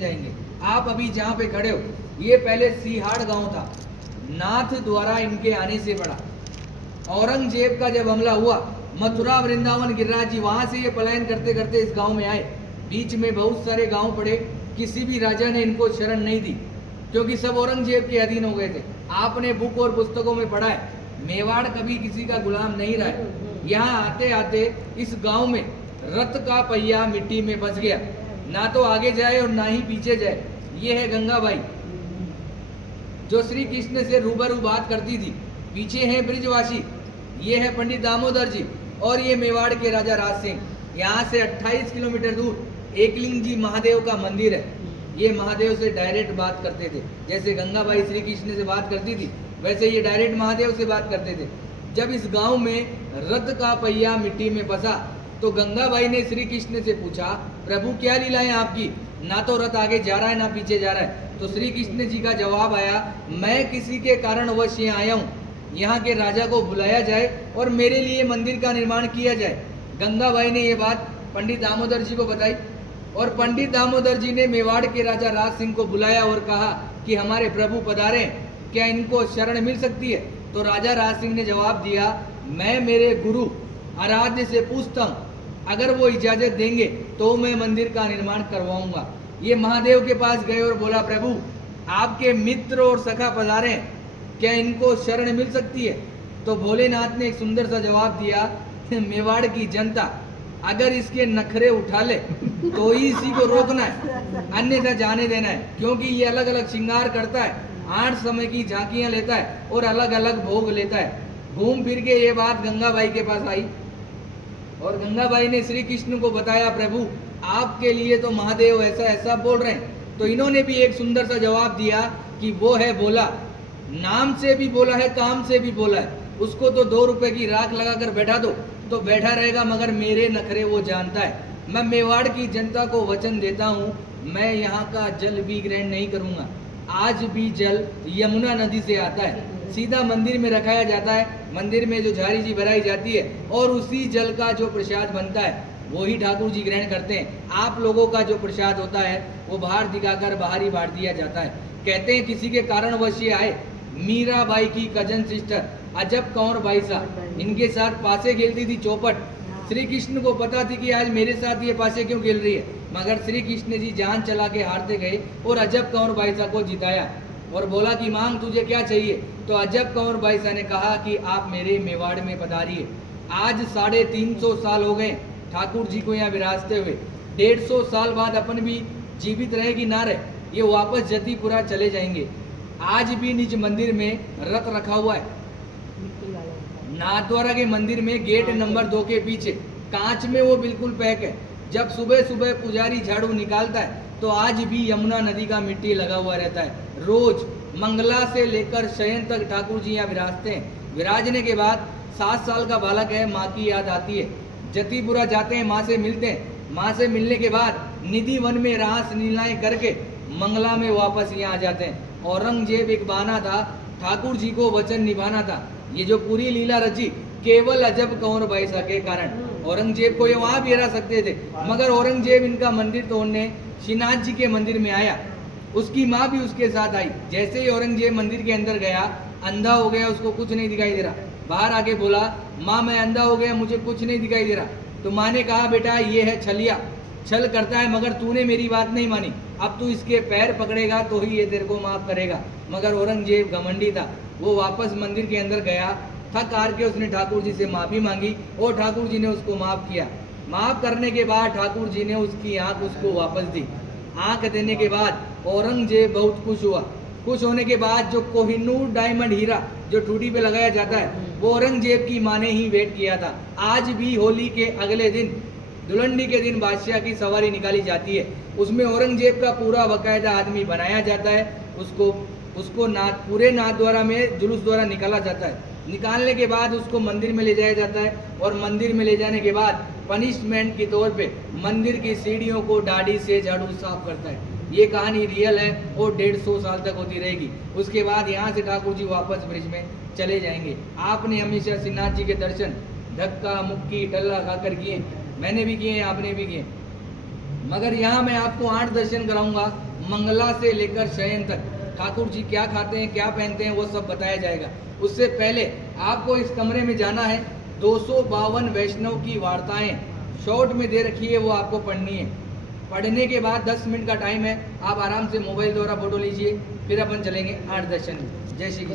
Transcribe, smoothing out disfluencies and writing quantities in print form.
जाएंगे। आप अभी जहाँ पे खड़े हो, ये पहले सीहाड़ गांव था, नाथ द्वारा इनके आने से पड़ा। औरंगजेब का जब हमला हुआ, मथुरा वृंदावन गिरिराज जी वहां से ये पलायन करते करते इस गांव में आए। बीच में बहुत सारे गांव पड़े, किसी भी राजा ने इनको शरण नहीं दी, क्योंकि सब औरंगजेब के अधीन हो गए थे। आपने बुक और पुस्तकों में पढ़ा है, मेवाड़ कभी किसी का गुलाम नहीं रहा है। यहाँ आते आते इस गांव में रथ का पहिया मिट्टी में फंस गया, ना तो आगे जाए और ना ही पीछे जाए। ये है गंगाबाई, जो श्री कृष्ण से रूबरू बात करती थी। पीछे हैं ब्रिजवासी, ये है पंडित दामोदर जी, और ये मेवाड़ के राजा राज सिंह। यहाँ से 28 किलोमीटर दूर एकलिंग जी महादेव का मंदिर है। ये महादेव से डायरेक्ट बात करते थे, जैसे गंगाबाई श्री कृष्ण से बात करती थी, वैसे ये डायरेक्ट महादेव से बात करते थे। जब इस गांव में रथ का पहिया मिट्टी में फंसा, तो गंगाबाई ने श्री कृष्ण से पूछा, प्रभु क्या लीला है आपकी, ना तो रथ आगे जा रहा है ना पीछे जा रहा है। तो श्री कृष्ण जी का जवाब आया, मैं किसी के कारणवश यहाँ आया हूँ, यहाँ के राजा को बुलाया जाए और मेरे लिए मंदिर का निर्माण किया जाए। गंगाबाई ने ये बात पंडित दामोदर जी को बताई, और पंडित दामोदर जी ने मेवाड़ के राजा राज सिंह को बुलाया और कहा कि हमारे प्रभु पधारे, क्या इनको शरण मिल सकती है। तो राजा राज सिंह ने जवाब दिया, मैं मेरे गुरु आराध्य से पूछता हूँ, अगर वो इजाजत देंगे तो मैं मंदिर का निर्माण करवाऊंगा। ये महादेव के पास गए और बोला, प्रभु आपके मित्र और सखा पधारे, क्या इनको शरण मिल सकती है। तो भोलेनाथ ने एक सुंदर सा जवाब दिया, मेवाड़ की जनता अगर इसके नखरे उठा ले तो ही इसी को रोकना है, अन्यथा जाने देना है, क्योंकि ये अलग अलग श्रृंगार करता है, 8 समय की झांकियां लेता है और अलग अलग भोग लेता है। घूम फिर के ये बात गंगाबाई के पास आई, और गंगाबाई ने श्री कृष्ण को बताया, प्रभु आपके लिए तो महादेव ऐसा ऐसा बोल रहे हैं। तो इन्होंने भी एक सुंदर सा जवाब दिया कि वो है बोला, नाम से भी बोला है, काम से भी बोला है, उसको तो 2 रुपए की राख लगाकर बैठा दो तो बैठा रहेगा, मगर मेरे नखरे वो जानता है। मैं मेवाड़ की जनता को वचन देता हूँ, मैं यहाँ का जल भी ग्रहण नहीं करूँगा। आज भी जल यमुना नदी से आता है, सीधा मंदिर में रखाया जाता है, मंदिर में जो झारी जी भराई जाती है, और उसी जल का जो प्रसाद बनता है वही ठाकुर जी ग्रहण करते हैं। आप लोगों का जो प्रसाद होता है वो बाहर दिखाकर बाहर ही बांट दिया जाता है। कहते हैं किसी के कारणवश ये आए, मीराबाई की कजन सिस्टर अजब कंवर बाई साहब, इनके साथ पासे खेलती थी चौपट। श्री कृष्ण को पता थी कि आज मेरे साथ ये पासे क्यों खेल रही है, मगर श्री कृष्ण जी जान चला के हारते गए और अजब कंवर बाई साहब को जिताया और बोला कि मांग तुझे क्या चाहिए। तो अजब कंवर बाई साहब ने कहा कि आप मेरे मेवाड़ में पधारिए। आज 350 साल हो गए ठाकुर जी को यहाँ विराजते हुए, 150 साल बाद अपन भी जीवित रहे कि ना रहे, ये वापस जतीपुरा चले जाएंगे। आज भी निज मंदिर में रथ रखा हुआ है, नाथद्वारा के मंदिर में गेट नंबर 2 के पीछे कांच में वो बिल्कुल पैक है। जब सुबह सुबह पुजारी झाड़ू निकालता है तो आज भी यमुना नदी का मिट्टी लगा हुआ रहता है। रोज मंगला से लेकर शयन तक ठाकुर जी यहाँ विराजते हैं। विराजने के बाद 7 साल का बालक है, माँ की याद आती है, जतीपुरा जाते हैं, माँ से मिलते हैं। माँ से मिलने के बाद निधि वन में रास लीलाएं करके मंगला में वापस यहाँ आ जाते हैं। औरंगजेब एक बहाना था, ठाकुर जी को वचन निभाना था। ये जो पूरी लीला रची केवल अजब कंवर बाई साहब के कारण। औरंगजेब को ये वहाँ भी हरा सकते थे, मगर औरंगजेब इनका मंदिर तोड़ने श्रीनाथ जी के मंदिर में आया। उसकी माँ भी उसके साथ आई। जैसे ही औरंगजेब मंदिर के अंदर गया, अंधा हो गया, उसको कुछ नहीं दिखाई दे रहा। बाहर आके बोला, माँ मैं अंधा हो गया, मुझे कुछ नहीं दिखाई दे रहा। तो माँ ने कहा, बेटा ये है छलिया, छल करता है, मगर तूने मेरी बात नहीं मानी, अब तू इसके पैर पकड़ेगा तो ही ये तेरे को माफ करेगा। मगर औरंगजेब घमंडी था, वो वापस मंदिर के अंदर गया, थक हार के उसने ठाकुर जी से माफ़ी मांगी और ठाकुर जी ने उसको माफ़ किया। माफ़ करने के बाद ठाकुर जी ने उसकी आँख उसको वापस दी। आँख देने के बाद औरंगजेब बहुत खुश हुआ। खुश होने के बाद जो कोहिनूर डायमंड हीरा जो ठूठी पे लगाया जाता है, वो औरंगजेब की माँ ने ही वेट किया था। आज भी होली के अगले दिन, दुलंडी के दिन बादशाह की सवारी निकाली जाती है। उसमें औरंगजेब का पूरा बाकायदा आदमी बनाया जाता है, उसको नाथ पूरे नाथद्वारा में जुलूस द्वारा निकाला जाता है। निकालने के बाद उसको मंदिर में ले जाया जाता है, और मंदिर में ले जाने के बाद पनिशमेंट के तौर पे मंदिर की सीढ़ियों को दाढ़ी से झाड़ू साफ करता है। ये कहानी रियल है और 150 साल तक होती रहेगी। उसके बाद यहाँ से ठाकुर जी वापस ब्रिज में चले जाएंगे। आपने हमेशा श्रीनाथ जी के दर्शन धक्का मुक्की टल्ला खाकर किए, मैंने भी किए, आपने भी किए, मगर यहाँ मैं आपको 8 दर्शन कराऊंगा मंगला से लेकर शयन तक ठाकुर जी क्या खाते हैं, क्या पहनते हैं, वो सब बताया जाएगा। उससे पहले आपको इस कमरे में जाना है। 252 वैष्णव की वार्ताएं शॉर्ट में दे रखी है, वो आपको पढ़नी है। पढ़ने के बाद 10 मिनट का टाइम है, आप आराम से मोबाइल द्वारा फोटो लीजिए, फिर अपन चलेंगे 8 दर्शन में। जय श्री कृष्ण।